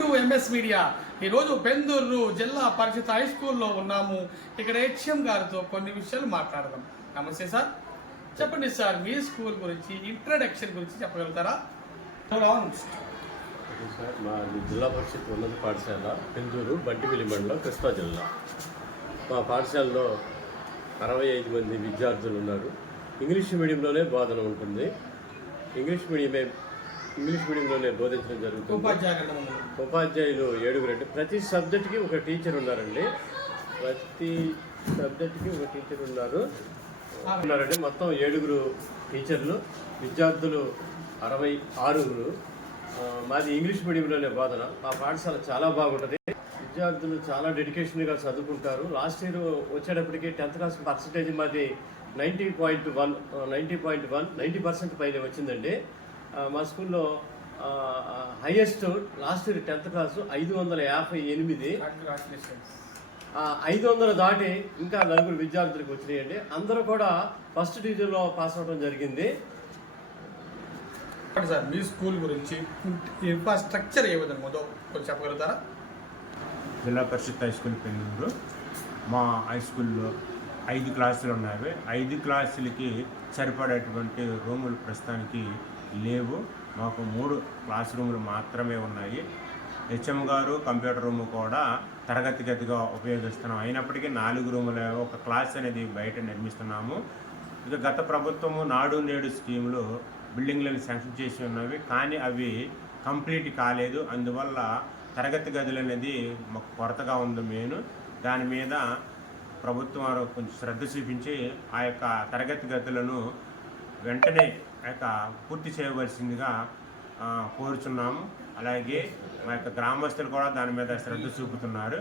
To MS media. ఈరోజు పెందుర్రు జిల్లా పరిషత్ high స్కూల్లో ఉన్నాము. ఇక్కడ హెచ్ఎం గారితో కొన్ని విషయాలు మాట్లాడదాం. నమస్తే సార్, చెప్పండి సార్, మీ స్కూల్ గురించి ఇంట్రడక్షన్ గురించి చెప్పగలుగుతారా? సార్, మా జిల్లా పరిషత్ ఉన్నత పాఠశాల పెందుర్రు బంటిమిల్లి మండలం కృష్ణా జిల్లా. మా పాఠశాలలో 65 మంది విద్యార్థులు ఉన్నారు. ఇంగ్లీష్ మీడియంలోనే బోధన ఉంటుంది. ఇంగ్లీష్ మీడియంలోనే బోధించడం జరుగుతుంది. ఉపాధ్యాయులు 7 అంటే ప్రతి సబ్జెక్ట్కి ఒక టీచర్ ఉన్నారండి. ఉన్నారండి. మొత్తం 7 టీచర్లు, విద్యార్థులు 66. మాది ఇంగ్లీష్ మీడియంలోనే బోధన. మా పాఠశాల చాలా బాగుంటుంది. విద్యార్థులు చాలా డెడికేషన్గా చదువుకుంటారు. లాస్ట్ ఇయర్ వచ్చేటప్పటికి 10th క్లాస్ పర్సంటేజ్ మాది 90.1 90% పైన వచ్చిందండి. మా స్కూల్లో highest last year 10th class 558. 500 దాటి ఇంకా 4 విద్యార్థులకు వచ్చినాయండి. అందరూ కూడా ఫస్ట్ డివిజన్లో పాస్ అవడం జరిగింది. సార్, మీ స్కూల్ గురించి ఇన్ఫ్రాస్ట్రక్చర్ ఏ విధంగా ఉందో కొంచెం చెప్పగలుగుతారా? జిల్లా పరిషత్ హై స్కూల్ పెందుర్రు. మా హై స్కూల్లో 5 క్లాసులు ఉన్నాయి. 5 క్లాసులకి సరిపడేటువంటి రూములు ప్రస్తుతానికి లేవు. మాకు 3 క్లాస్ రూములు మాత్రమే ఉన్నాయి. హెచ్ఎం గారు కంప్యూటర్ రూమ్ కూడా తరగతి గదిగా ఉపయోగిస్తున్నాం. అయినప్పటికీ 4 రూముల ఒక క్లాస్ అనేది బయట నిర్మిస్తున్నాము. ఇక గత ప్రభుత్వము నాడు నేడు స్కీములు బిల్డింగ్లను శాంక్షన్ చేసి ఉన్నవి, కానీ అవి కంప్లీట్ కాలేదు. అందువల్ల తరగతి గదులు అనేది మాకు కొరతగా ఉంది. దాని మీద ప్రభుత్వం వారు కొంచెం శ్రద్ధ చూపించి ఆ యొక్క తరగతి గదులను వెంటనే పూర్తి చేయవలసిందిగా కోరుచున్నాము. అలాగే మా యొక్క గ్రామస్తులు కూడా దాని మీద శ్రద్ధ చూపుతున్నారు.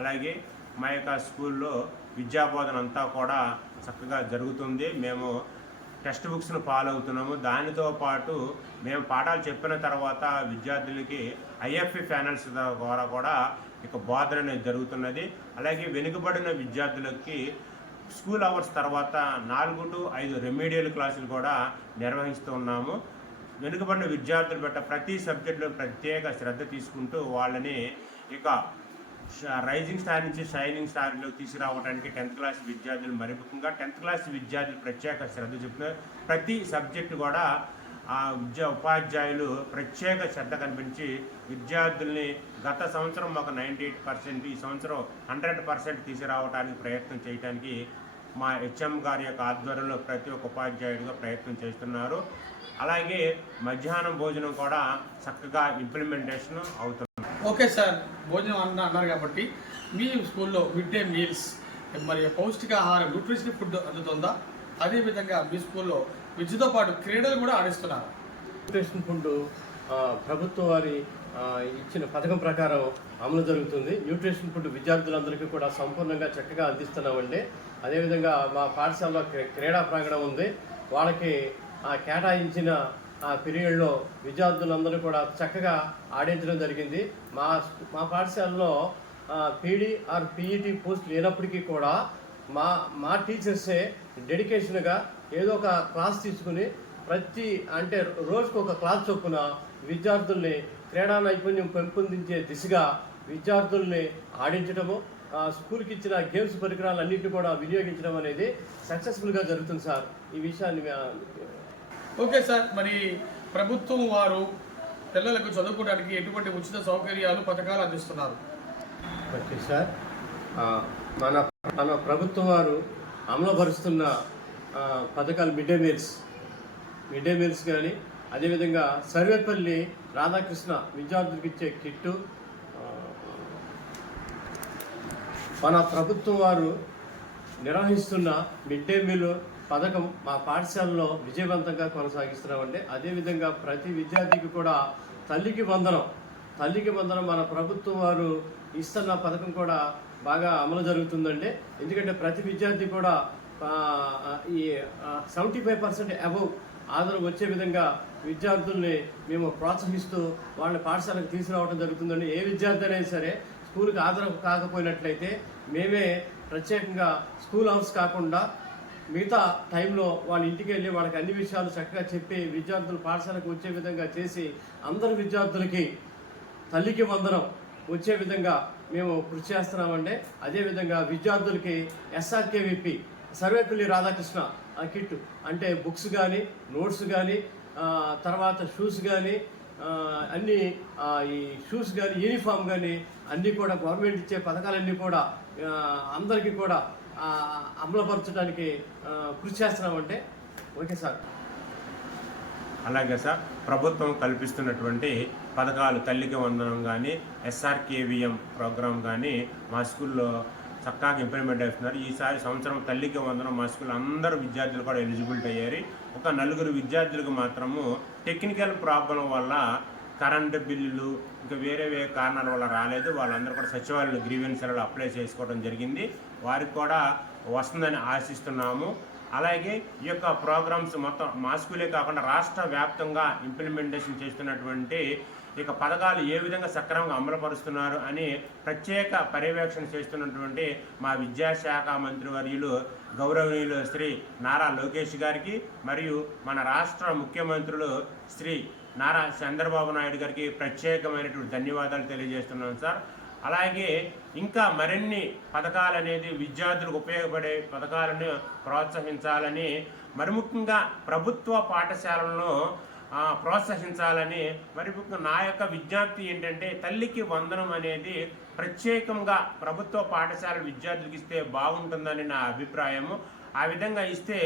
అలాగే మా యొక్క స్కూల్లో విద్యాబోధన అంతా కూడా చక్కగా జరుగుతుంది. మేము టెక్స్ట్ బుక్స్ను ఫాలో అవుతున్నాము. దానితో పాటు మేము పాఠాలు చెప్పిన తర్వాత విద్యార్థులకి ఐఎఫ్ఈ ప్యానల్స్ ద్వారా కూడా ఇక బోధన అనేది జరుగుతున్నది. అలాగే వెనుకబడిన విద్యార్థులకి స్కూల్ అవర్స్ తర్వాత 4 to 5 రెమీడియల్ క్లాసులు కూడా నిర్వహిస్తూ ఉన్నాము. వెనుకబడిన విద్యార్థులు బట్ట ప్రతి సబ్జెక్టులో ప్రత్యేక శ్రద్ధ తీసుకుంటూ వాళ్ళని ఇక రైజింగ్ స్టార్ నుంచి షైనింగ్ స్టార్లో తీసుకురావడానికి 10th క్లాస్ విద్యార్థులు, మరి ముఖ్యంగా 10th క్లాస్ విద్యార్థులు ప్రత్యేక శ్రద్ధ చూపుతున్నారు. ప్రతి సబ్జెక్టు కూడా ఆ ఉపాధ్యాయులు ప్రత్యేక శ్రద్ధ కనిపించి విద్యార్థుల్ని గత సంవత్సరం మాకు 98%, ఈ సంవత్సరం 100% తీసుకురావడానికి ప్రయత్నం చేయడానికి మా హెచ్ఎం గారి యొక్క ఆధ్వర్యంలో ప్రతి ఒక్క ఉపాధ్యాయుడిగా ప్రయత్నం చేస్తున్నారు. అలాగే మధ్యాహ్నం భోజనం కూడా చక్కగా ఇంప్లిమెంటేషన్ అవుతుంది. ఓకే సార్, భోజనం అన్నారు కాబట్టి మీ స్కూల్లో మిడ్ డే మీల్స్ మరి పౌష్టికాహారం న్యూట్రిషన్ ఫుడ్ అందుతుందా? అదేవిధంగా మీ స్కూల్లో విద్యతో పాటు క్రీడలు కూడా ఆడిస్తున్నారు. న్యూట్రిషన్ ఫుడ్ ప్రభుత్వం వారి ఇచ్చిన పథకం ప్రకారం అమలు జరుగుతుంది. న్యూట్రిషన్ ఫుడ్ విద్యార్థులందరికీ కూడా సంపూర్ణంగా చక్కగా అందిస్తున్నామండి. అదేవిధంగా మా పాఠశాలలో క్రీడా ప్రాంగణం ఉంది. వాళ్ళకి కేటాయించిన పీరియడ్లో విద్యార్థులందరూ కూడా చక్కగా ఆడించడం జరిగింది. మా పాఠశాలలో పీడీ ఆర్ పీఈటీ పోస్ట్ లేనప్పటికీ కూడా మా టీచర్సే డెడికేషన్గా ఏదో ఒక క్లాస్ తీసుకుని అంటే రోజుకు ఒక క్లాస్ చొప్పున విద్యార్థుల్ని క్రీడా నైపుణ్యం పెంపొందించే దిశగా విద్యార్థుల్ని ఆడించడము, స్కూల్కి ఇచ్చిన గేమ్స్ పరికరాలన్నింటినీ కూడా వినియోగించడం అనేది సక్సెస్ఫుల్గా జరుగుతుంది సార్. ఈ విషయాన్ని ఓకే సార్, మరి ప్రభుత్వం వారు పిల్లలకు చదువుకోవడానికి ఎటువంటి ఉచిత సౌకర్యాలు, పథకాలు అందిస్తున్నారు? ఓకే సార్, మన ప్రభుత్వం వారు అమలుపరుస్తున్న పథకాలు మిడ్ డే మీల్స్ కానీ, అదేవిధంగా సర్వేపల్లి రాధాకృష్ణ విద్యార్థులకు ఇచ్చే కిట్టు, మన ప్రభుత్వం వారు నిర్వహిస్తున్న మిడ్ డే మీల్ పథకం మా పాఠశాలలో విజయవంతంగా కొనసాగిస్తున్నామండి. అదేవిధంగా ప్రతి విద్యార్థికి కూడా తల్లికి వందనం మన ప్రభుత్వం వారు ఇస్తున్న పథకం కూడా బాగా అమలు జరుగుతుందండి. ఎందుకంటే ప్రతి విద్యార్థి కూడా ఈ 75% అబవ్ ఆదరణ వచ్చే విధంగా విద్యార్థుల్ని మేము ప్రోత్సహిస్తూ వాళ్ళని పాఠశాలకు తీసుకురావడం జరుగుతుందండి. ఏ విద్యార్థి అయినా సరే స్కూల్కి ఆదరణ కాకపోయినట్లయితే మేమే ప్రత్యేకంగా స్కూల్ అవర్స్ కాకుండా మిగతా టైంలో వాళ్ళ ఇంటికి వెళ్ళి వాళ్ళకి అన్ని విషయాలు చక్కగా చెప్పి విద్యార్థులు పాఠశాలకు వచ్చే విధంగా చేసి అందరు విద్యార్థులకి తల్లికి వందనం వచ్చే విధంగా మేము కృషి చేస్తున్నామండి. అదేవిధంగా విద్యార్థులకి SRKVP సర్వేపల్లి రాధాకృష్ణ కిట్ అంటే బుక్స్ కానీ, నోట్స్ కానీ, తర్వాత షూస్ కానీ, అన్ని ఈ షూస్ కానీ, యూనిఫామ్ కానీ అన్నీ కూడా గవర్నమెంట్ ఇచ్చే పథకాలన్నీ కూడా అందరికీ కూడా అమలుపరచడానికి కృషి చేస్తున్నామంటే. Okay sir. అలాగే సార్, ప్రభుత్వం కల్పిస్తున్నటువంటి పథకాలు తల్లికి వందనం కానీ, SRKVM ప్రోగ్రాం కానీ మా స్కూల్లో చక్కగా ఇంప్లిమెంట్ అవుతున్నారు. ఈసారి సంవత్సరం తల్లికి వందనం మా స్కూల్లో అందరూ విద్యార్థులు కూడా ఎలిజిబిలిటీ అయ్యారు. ఒక 4 విద్యార్థులకు మాత్రము టెక్నికల్ ప్రాబ్లం వల్ల కరెంటు బిల్లులు ఇంకా వేరే కారణాల వల్ల రాలేదు. వాళ్ళందరూ కూడా సచివాలయంలో గ్రీవెన్స్లలో అప్లై చేసుకోవడం జరిగింది. వారికి కూడా వస్తుందని ఆశిస్తున్నాము. అలాగే ఈ యొక్క ప్రోగ్రామ్స్ మొత్తం మా స్కూలే కాకుండా రాష్ట్ర వ్యాప్తంగా ఇంప్లిమెంటేషన్ చేస్తున్నటువంటి ఇక పథకాలు ఏ విధంగా సక్రమంగా అమలుపరుస్తున్నారు అని ప్రత్యేక పర్యవేక్షణ చేస్తున్నటువంటి మా విద్యాశాఖ మంత్రివర్యులు గౌరవనీయులు శ్రీ నారా లోకేష్ గారికి మరియు మన రాష్ట్ర ముఖ్యమంత్రులు శ్రీ నారా చంద్రబాబు నాయుడు గారికి ప్రత్యేకమైనటువంటి ధన్యవాదాలు తెలియజేస్తున్నాను సార్. అలాగే ఇంకా మరిన్ని పథకాలు అనేది విద్యార్థులకు ఉపయోగపడే పథకాలను ప్రోత్సహించాలని, మరి ముఖ్యంగా ప్రభుత్వ పాఠశాలలను ప్రోత్సహించాలని, మరి ముఖ్యంగా నా యొక్క విజ్ఞప్తి ఏంటంటే తల్లికి వందనం అనేది ప్రత్యేకంగా ప్రభుత్వ పాఠశాల విద్యార్థులకు ఇస్తే బాగుంటుందని నా అభిప్రాయము. ఆ విధంగా ఇస్తే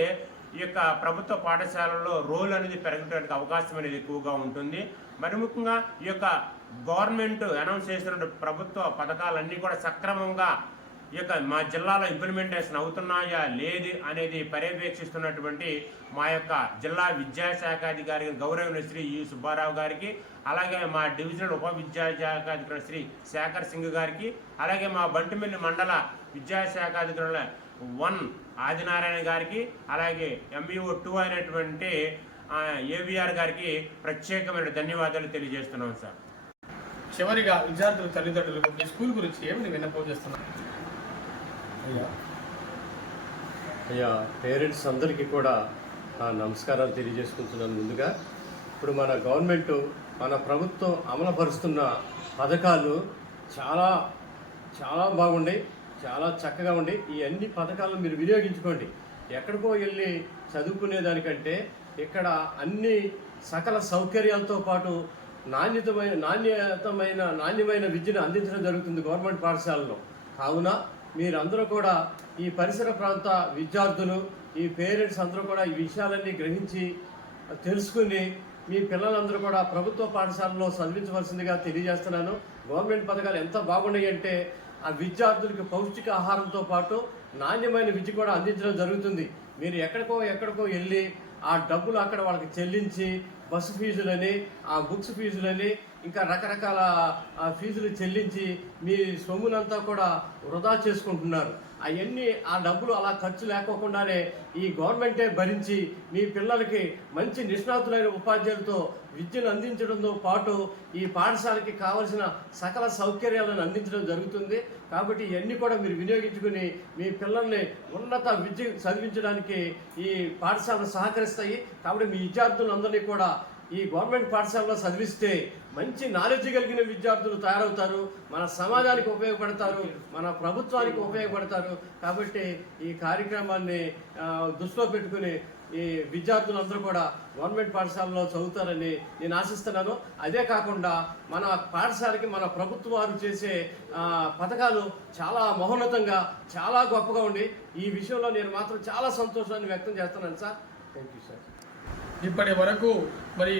ఈ యొక్క ప్రభుత్వ పాఠశాలలో రోల్ అనేది పెరగడానికి అవకాశం అనేది ఎక్కువగా ఉంటుంది. మరి ముఖ్యంగా ఈ యొక్క గవర్నమెంట్ అనౌన్స్ చేస్తున్న ప్రభుత్వ పథకాలన్నీ కూడా సక్రమంగా ఈ యొక్క మా జిల్లాలో ఇంప్లిమెంటేషన్ అవుతున్నాయా లేదు అనేది పర్యవేక్షిస్తున్నటువంటి మా యొక్క జిల్లా విద్యాశాఖాధికారి గౌరవనీయులు శ్రీ యు సుబ్బారావు గారికి, అలాగే మా డివిజనల్ ఉప విద్యాశాఖాధికారి శ్రీ శేఖర్ సింగ్ గారికి, అలాగే మా బంటిమిల్లి మండల విద్యాశాఖాధికారుల 1 ఆదినారాయణ గారికి, అలాగే MBO 2 అయినటువంటి AVR గారికి ప్రత్యేకమైన ధన్యవాదాలు తెలియజేస్తున్నాం సార్. చివరిగా విద్యార్థుల తల్లిదండ్రులకు మీ స్కూల్ గురించి ఏమని విన్నపం చేస్తున్నారు? అయ్యా, పేరెంట్స్ అందరికీ కూడా నమస్కారాలు తెలియజేసుకుంటున్నాను. ముందుగా ఇప్పుడు మన గవర్నమెంట్, మన ప్రభుత్వం అమలుపరుస్తున్న పథకాలు చాలా చాలా బాగుంటాయి, చాలా చక్కగా ఉండి ఈ అన్ని పథకాలను మీరు వినియోగించుకోండి. ఎక్కడికో వెళ్ళి చదువుకునేదానికంటే ఇక్కడ అన్ని సకల సౌకర్యాలతో పాటు నాణ్యమైన విద్యను అందించడం జరుగుతుంది గవర్నమెంట్ పాఠశాలలో. కావున మీరందరూ కూడా ఈ పరిసర ప్రాంత విద్యార్థులు, ఈ పేరెంట్స్ అందరూ కూడా ఈ విషయాలన్నీ గ్రహించి తెలుసుకుని మీ పిల్లలందరూ కూడా ప్రభుత్వ పాఠశాలలో చదివించవలసిందిగా తెలియజేస్తున్నాను. గవర్నమెంట్ పథకాలు ఎంత బాగున్నాయి అంటే ఆ విద్యార్థులకు పౌష్టిక ఆహారంతో పాటు నాణ్యమైన విద్య కూడా అందించడం జరుగుతుంది. మీరు ఎక్కడికో వెళ్ళి ఆ డబ్బులు అక్కడ వాళ్ళకి చెల్లించి బస్సు ఫీజులని, ఆ బుక్స్ ఫీజులని, ఇంకా రకరకాల ఫీజులు చెల్లించి మీ సొమ్మునంతా కూడా వృధా చేసుకుంటున్నారు. అవన్నీ ఆ డబ్బులు అలా ఖర్చు లేకోకుండానే ఈ గవర్నమెంటే భరించి మీ పిల్లలకి మంచి నిష్ణాతులైన ఉపాధ్యాయులతో విద్యను అందించడంతో పాటు ఈ పాఠశాలకి కావలసిన సకల సౌకర్యాలను అందించడం జరుగుతుంది. కాబట్టి ఇవన్నీ కూడా మీరు వినియోగించుకుని మీ పిల్లల్ని ఉన్నత విద్య చదివించడానికి ఈ పాఠశాలలు సహకరిస్తాయి. కాబట్టి మీ విద్యార్థులందరినీ కూడా ఈ గవర్నమెంట్ పాఠశాలలో చదివిస్తే మంచి నాలెడ్జ్ కలిగిన విద్యార్థులు తయారవుతారు, మన సమాజానికి ఉపయోగపడతారు, మన ప్రభుత్వానికి ఉపయోగపడతారు. కాబట్టి ఈ కార్యక్రమాన్ని దృష్టిలో పెట్టుకుని ఈ విద్యార్థులందరూ కూడా గవర్నమెంట్ పాఠశాలలో చదువుతారని నేను ఆశిస్తున్నాను. అదే కాకుండా మన పాఠశాలకి మన ప్రభుత్వ వారు చేసే పథకాలు చాలా మహోన్నతంగా, చాలా గొప్పగా ఉండి ఈ విషయంలో నేను మాత్రం చాలా సంతోషాన్ని వ్యక్తం చేస్తున్నాను సార్. Thank you sir. ఇప్పటి వరకు మరి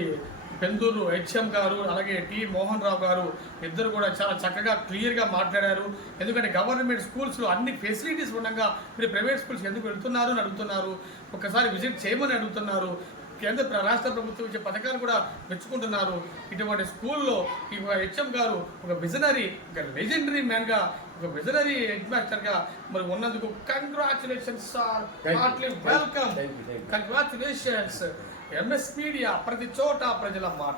పెందూరు HM గారు అలాగే టి మోహన్ రావు గారు ఇద్దరు కూడా చాలా చక్కగా క్లియర్గా మాట్లాడారు. ఎందుకంటే గవర్నమెంట్ స్కూల్స్లో అన్ని ఫెసిలిటీస్ ఉండగా మీరు ప్రైవేట్ స్కూల్స్ ఎందుకు వెళ్తున్నారు అని అడుగుతున్నారు, ఒకసారి విజిట్ చేయమని అడుగుతున్నారు. కేంద్ర రాష్ట్ర ప్రభుత్వం ఇచ్చే పథకాలు కూడా మెచ్చుకుంటున్నారు. ఇటువంటి స్కూల్లో ఈ HM గారు ఒక విజనరీ, ఒక లెజెండరీ మ్యాన్గా, ఒక విజనరీ హెడ్ మాస్టర్గా మరి ఉన్నందుకు congratulations sir. Heartly welcome. Congratulations. MS media, ప్రతి చోట ప్రజల మాట.